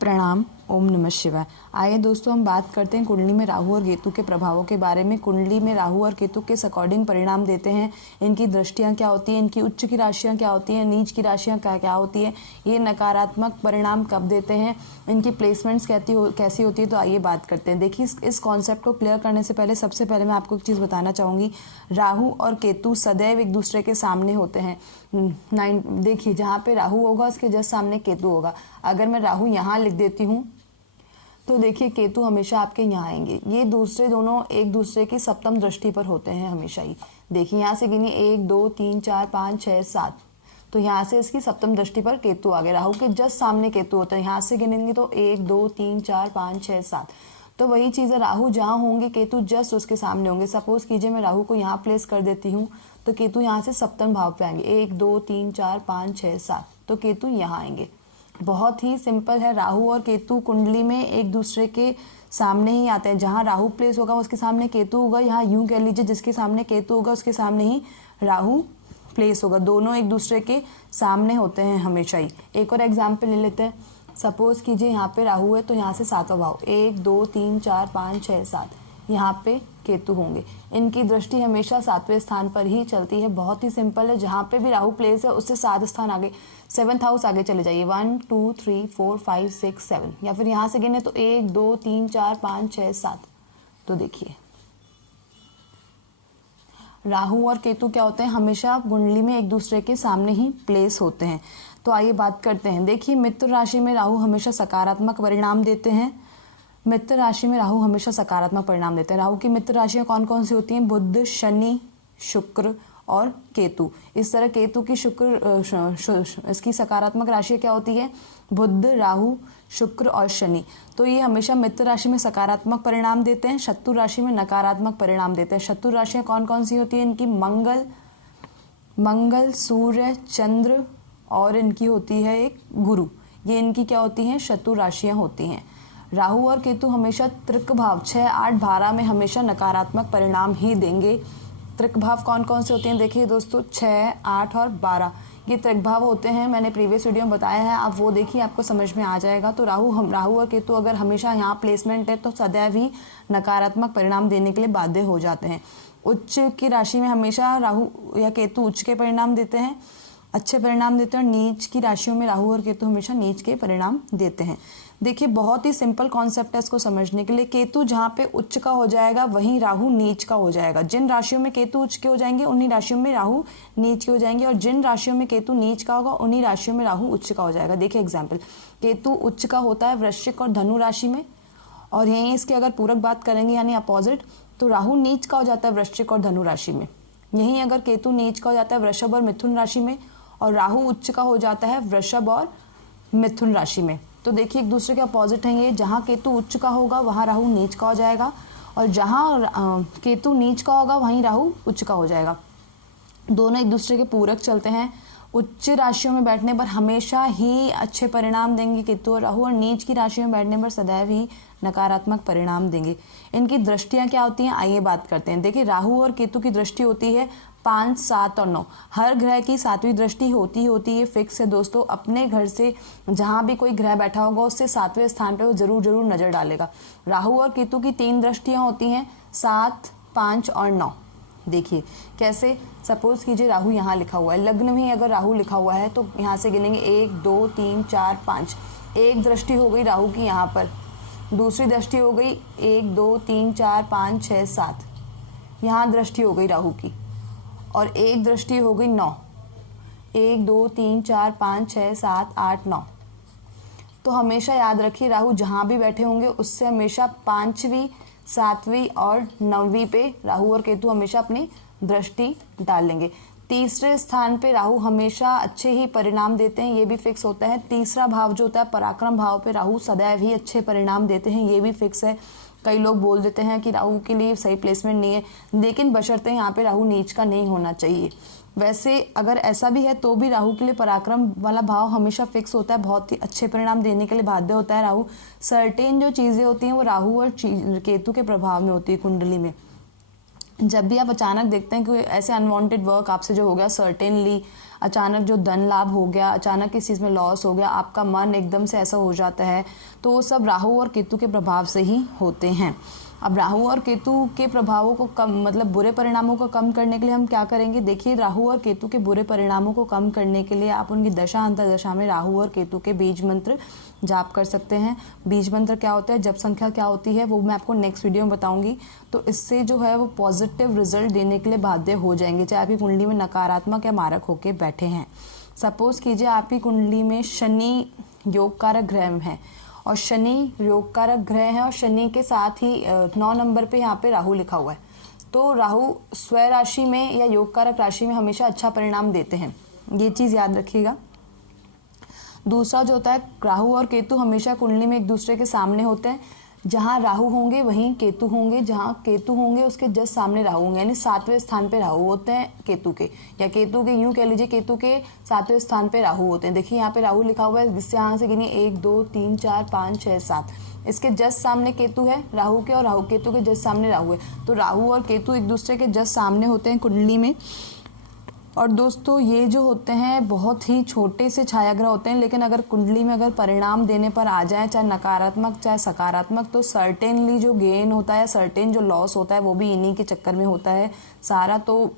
प्रणाम। ओम नमः शिवाय। आइए दोस्तों हम बात करते हैं कुंडली में राहु और केतु के प्रभावों के बारे में। कुंडली में राहु और केतु किस अकॉर्डिंग परिणाम देते हैं, इनकी दृष्टियां क्या होती हैं, इनकी उच्च की राशियां क्या होती हैं, नीच की राशियां क्या क्या होती हैं, ये नकारात्मक परिणाम कब देते हैं, इनकी प्लेसमेंट्स कैसी होती है। तो आइए बात करते हैं। देखिए इस कॉन्सेप्ट को क्लियर करने से पहले सबसे पहले मैं आपको एक चीज़ बताना चाहूँगी। राहु और केतु सदैव एक दूसरे के सामने होते हैं। देखिए जहाँ पे राहु होगा उसके जस्ट सामने केतु होगा। अगर मैं राहु यहाँ लिख देती हूँ तो देखिए केतु हमेशा आपके यहाँ आएंगे। ये दूसरे दोनों एक दूसरे की सप्तम दृष्टि पर होते हैं हमेशा ही। देखिए यहाँ से गिनिए 1 2 3 4 5 6 7, तो यहाँ से इसकी सप्तम दृष्टि पर केतु आ गए। राहु के जस्ट सामने केतु होते हैं। यहाँ से गिनेंगे तो 1 2 3 4 5 6 7। तो वही चीज़ है, राहु जहाँ होंगे केतु जस्ट उसके सामने होंगे। सपोज कीजिए मैं राहु को यहाँ प्लेस कर देती हूँ तो केतु यहाँ से सप्तम भाव पे आएंगे। 1 2 3 4 5 6 7, तो केतु यहाँ आएंगे। बहुत ही सिंपल है। राहु और केतु कुंडली में एक दूसरे के सामने ही आते हैं। जहाँ राहु प्लेस होगा उसके सामने केतु होगा। यहाँ यूं कह लीजिए जिसके सामने केतु होगा उसके सामने ही राहु प्लेस होगा। दोनों एक दूसरे के सामने होते हैं हमेशा ही। एक और एग्जाम्पल ले लेते हैं। सपोज कीजिए यहाँ पे राहु है तो यहाँ से सातवां भाव 1 2 3 4 5 6 7, यहाँ पे केतु होंगे। इनकी दृष्टि हमेशा 7वें स्थान पर ही चलती है। बहुत ही सिंपल है। जहाँ पे भी राहु प्लेस है उससे 7 स्थान आगे, 7th हाउस आगे चले जाइए। 1 2 3 4 5 6 7, या फिर यहाँ से गिने तो 1 2 3 4 5 6 7। तो देखिए राहु और केतु क्या होते हैं, हमेशा कुंडली में एक दूसरे के सामने ही प्लेस होते हैं। तो आइए बात करते हैं। देखिए मित्र राशि में राहु हमेशा सकारात्मक परिणाम देते हैं। मित्र राशि में राहु हमेशा सकारात्मक परिणाम देते हैं। राहु की मित्र राशियां कौन कौन सी होती हैं? बुध, शनि, शुक्र और केतु। इस तरह केतु की इसकी सकारात्मक राशि क्या होती है? बुध, राहु, शुक्र और शनि। तो ये हमेशा मित्र राशि में सकारात्मक परिणाम देते हैं, शत्रु राशि में नकारात्मक परिणाम देते हैं। शत्रु राशियां कौन कौन सी होती है इनकी? मंगल, सूर्य, चंद्र और इनकी होती है एक गुरु। ये इनकी क्या होती हैं? शत्रु राशियां होती हैं। राहु और केतु हमेशा त्रिक भाव 6 8 12 में हमेशा नकारात्मक परिणाम ही देंगे। त्रिक भाव कौन कौन से होते हैं? देखिए दोस्तों 6 8 और 12 ये त्रिक भाव होते हैं। मैंने प्रीवियस वीडियो में बताया है, आप वो देखिए आपको समझ में आ जाएगा। तो राहु और केतु अगर हमेशा यहाँ प्लेसमेंट है तो सदैव ही नकारात्मक परिणाम देने के लिए बाध्य हो जाते हैं। उच्च की राशि में हमेशा राहु या केतु उच्च के परिणाम देते हैं, अच्छे परिणाम देते हैं। और नीच की राशियों में राहु और केतु हमेशा नीच के परिणाम देते हैं। देखिए बहुत ही सिंपल कॉन्सेप्ट है इसको समझने के लिए। केतु जहाँ पे उच्च का हो जाएगा वहीं राहु नीच का हो जाएगा। जिन राशियों में केतु उच्च के हो जाएंगे उन्हीं राशियों में राहु नीच के हो जाएंगे, और जिन राशियों में केतु नीच का होगा उन्हीं राशियों में राहु उच्च का हो जाएगा। देखिए एग्जाम्पल, केतु उच्च का होता है वृश्चिक और धनु राशि में, और यहीं इसके अगर पूरक बात करेंगे यानी अपोजिट, तो राहु नीच का हो जाता है वृश्चिक और धनु राशि में। यहीं अगर केतु नीच का हो जाता है वृषभ और मिथुन राशि में, और राहु उच्च का हो जाता है वृषभ और मिथुन राशि में। तो देखिए एक दूसरे के अपोजिट हैं ये। जहाँ केतु उच्च का होगा वहाँ राहु नीच का हो जाएगा, और जहाँ केतु नीच का होगा वहीं राहु उच्च का हो जाएगा। दोनों एक दूसरे के पूरक चलते हैं। उच्च राशियों में बैठने पर हमेशा ही अच्छे परिणाम देंगे केतु और राहु, और नीच की राशियों में बैठने पर सदैव ही नकारात्मक परिणाम देंगे। इनकी दृष्टियां क्या होती हैं आइए बात करते हैं। देखिए राहु और केतु की दृष्टि होती है 5 7 और 9। हर ग्रह की 7वीं दृष्टि होती है, फिक्स है दोस्तों। अपने घर से जहां भी कोई ग्रह बैठा होगा उससे 7वें स्थान पे वो जरूर नजर डालेगा। राहु और केतु की 3 दृष्टियां होती हैं 7 5 और 9। देखिए कैसे, सपोज कीजिए राहु यहाँ लिखा हुआ है, लग्न में अगर राहु लिखा हुआ है तो यहाँ से गिनेंगे 1 2 3 4 5। एक दृष्टि हो गई राहु की यहाँ पर, दूसरी दृष्टि हो गई 1 2 3 4 5 6 7, यहाँ दृष्टि हो गई राहु की, और एक दृष्टि हो गई 9। 1 2 3 4 5 6 7 8 9। तो हमेशा याद रखिए राहु जहाँ भी बैठे होंगे उससे हमेशा 5वीं 7वीं और 9वीं पे राहु और केतु हमेशा अपनी दृष्टि डालेंगे। तीसरे स्थान पे राहु हमेशा अच्छे ही परिणाम देते हैं, ये भी फिक्स होता है। तीसरा भाव जो होता है पराक्रम भाव पे राहु सदैव ही अच्छे परिणाम देते हैं, ये भी फिक्स है। कई लोग बोल देते हैं कि राहु के लिए सही प्लेसमेंट नहीं है, लेकिन बशर्ते यहाँ पे राहु नीच का नहीं होना चाहिए। वैसे अगर ऐसा भी है तो भी राहु के लिए पराक्रम वाला भाव हमेशा फिक्स होता है, बहुत ही अच्छे परिणाम देने के लिए बाध्य होता है राहु। सर्टेन जो चीज़ें होती हैं वो राहु और केतु के प्रभाव में होती है कुंडली में। जब भी आप अचानक देखते हैं कि ऐसे अनवांटेड वर्क आपसे जो हो गया, सर्टेनली अचानक जो धन लाभ हो गया, अचानक किस चीज़ में लॉस हो गया, आपका मन एकदम से ऐसा हो जाता है, तो वो सब राहु और केतु के प्रभाव से ही होते हैं। अब राहु और केतु के प्रभावों को कम, मतलब बुरे परिणामों को कम करने के लिए हम क्या करेंगे? देखिए, राहु और केतु के बुरे परिणामों को कम करने के लिए आप उनकी दशा अंतर्दशा में राहु और केतु के बीज मंत्र जाप कर सकते हैं। बीज मंत्र क्या होता है, जप संख्या क्या होती है, वो मैं आपको नेक्स्ट वीडियो में बताऊंगी। तो इससे जो है वो पॉजिटिव रिजल्ट देने के लिए बाध्य हो जाएंगे, चाहे आपकी कुंडली में नकारात्मक या मारक होके बैठे हैं। सपोज कीजिए आपकी कुंडली में शनि योग कारक ग्रह है, और शनि योग कारक ग्रह है, और शनि के साथ ही 9 नंबर पे यहाँ पे राहु लिखा हुआ है। तो राहु स्व राशि में या योग कारक राशि में हमेशा अच्छा परिणाम देते हैं, ये चीज़ याद रखिएगा। दूसरा जो होता है, राहु और केतु हमेशा कुंडली में एक दूसरे के सामने होते हैं। जहाँ राहु होंगे वहीं केतु होंगे, जहाँ केतु होंगे उसके जस्ट सामने राहु होंगे, यानी 7वें स्थान पे राहु होते हैं केतु के, या केतु के यूं कह लीजिए केतु के 7वें स्थान पे राहु होते हैं। देखिए यहाँ पे राहु लिखा हुआ है, जिससे यहाँ से गिनिए 1 2 3 4 5 6 7, इसके जस्ट सामने केतु है राहु के, और राहु केतु के जस्ट सामने राहु है। तो राहु और केतु एक दूसरे के जस्ट सामने होते हैं कुंडली में। और दोस्तों, ये जो होते हैं बहुत ही छोटे से छायाग्रह होते हैं, लेकिन अगर कुंडली में अगर परिणाम देने पर आ जाए, चाहे नकारात्मक चाहे सकारात्मक, तो सर्टेनली जो गेन होता है, सर्टेन जो लॉस होता है, वो भी इन्हीं के चक्कर में होता है सारा। तो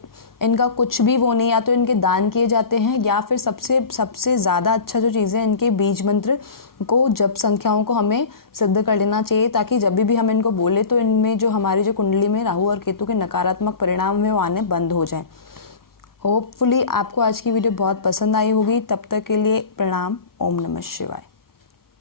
इनका कुछ भी वो नहीं, या तो इनके दान किए जाते हैं, या फिर सबसे ज़्यादा अच्छा जो चीज़ें इनके बीज मंत्र को, जप संख्याओं को हमें सिद्ध कर लेना चाहिए, ताकि जब भी हम इनको बोले तो इनमें जो हमारी जो कुंडली में राहु और केतु के नकारात्मक परिणाम है वो आने बंद हो जाए। होपफुली आपको आज की वीडियो बहुत पसंद आई होगी। तब तक के लिए प्रणाम। ओम नमः शिवाय।